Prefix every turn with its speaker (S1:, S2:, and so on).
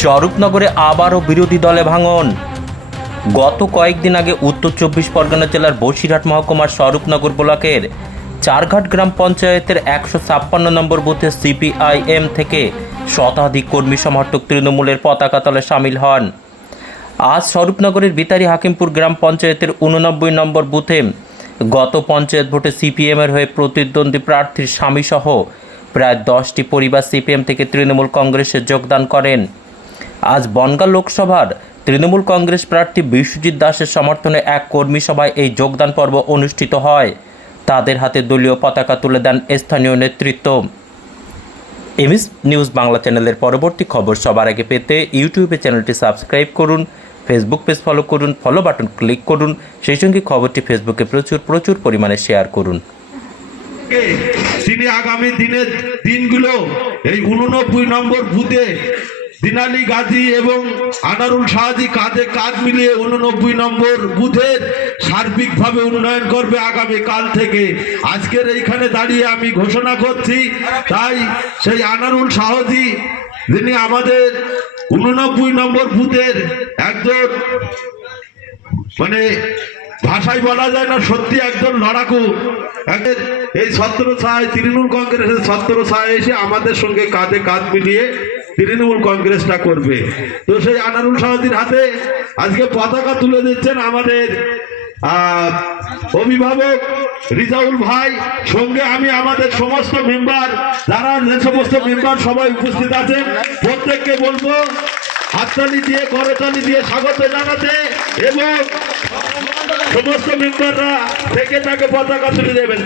S1: স্বরূপনগরে আবারও বিরোধী দলে ভাঙন। গত কয়েকদিন আগে উত্তর চব্বিশ পরগনা জেলার বসিরহাট মহকুমার স্বরূপনগর ব্লকের চারঘাট গ্রাম পঞ্চায়েতের একশো ছাপ্পান্ন নম্বর বুথে সিপিআইএম থেকে শতাধিক কর্মী সমর্থক তৃণমূলের পতাকা তলে সামিল হন। আজ স্বরূপনগরের বিতারি হাকিমপুর গ্রাম পঞ্চায়েতের উননব্বই নম্বর বুথে গত পঞ্চায়েত ভোটে সিপিএমের হয়ে প্রতিদ্বন্দ্বী প্রার্থীর স্বামীসহ প্রায় দশটি পরিবার সিপিএম থেকে তৃণমূল কংগ্রেসে যোগদান করেন। আজ বনগাঁ লোকসভার তৃণমূল কংগ্রেস প্রার্থী বিশ্বজিৎ দাসের সমর্থনে এক কর্মী সভায় এই যোগদান পর্ব অনুষ্ঠিত হয়। তাদের হাতে দলীয় পতাকা তুলে দেন স্থানীয় নেতৃত্ব। এমএস নিউজ বাংলা চ্যানেলের পরবর্তী খবর সবার আগে পেতে ইউটিউবে চ্যানেলটি সাবস্ক্রাইব করুন, ফেসবুক পেজ ফলো করুন, ফলো বাটন ক্লিক করুন, সেই সঙ্গে খবরটি ফেসবুকে প্রচুর প্রচুর পরিমাণে শেয়ার করুন।
S2: তিনি আগামী দিনের দিনগুলো এই উননব্বই নম্বর বুথে দিনালি গাজী এবং আনারুল শাহাজি কাঁধে কাঁধ মিলিয়ে উননব্বই নম্বর বুথের সার্বিকভাবে উন্নয়ন করবে আগামী কাল থেকে। আজকের এইখানে দাঁড়িয়ে আমি ঘোষণা করছি, তাই সেই আনারুল শাহজি, যিনি আমাদের উননব্বই নম্বর বুথের একজন মানে ভাষায় বলা যায় না, সত্যি একজন লড়াকু। এই ছত্র সাহায় তৃণমূল কংগ্রেসের ছত্র সাহায় এসে আমাদের সঙ্গে কাঁধে কাঁধ মিলিয়ে তৃণমূল কংগ্রেসটা করবে। তো সেই আনারুল সাহাদির হাতে আজকে পতাকা তুলে দিচ্ছেন আমাদের অভিভাবক রিজাউল ভাই। সঙ্গে আমি আমাদের সমস্ত মেম্বার, যারা সমস্ত মেম্বার সবাই উপস্থিত আছেন, প্রত্যেককে বলব, হাততালি দিয়ে, করতালি দিয়ে স্বাগত জানাতে এবং সমস্ত মেম্বাররা থেকে তাকে পতাকা তুলে দেবেন।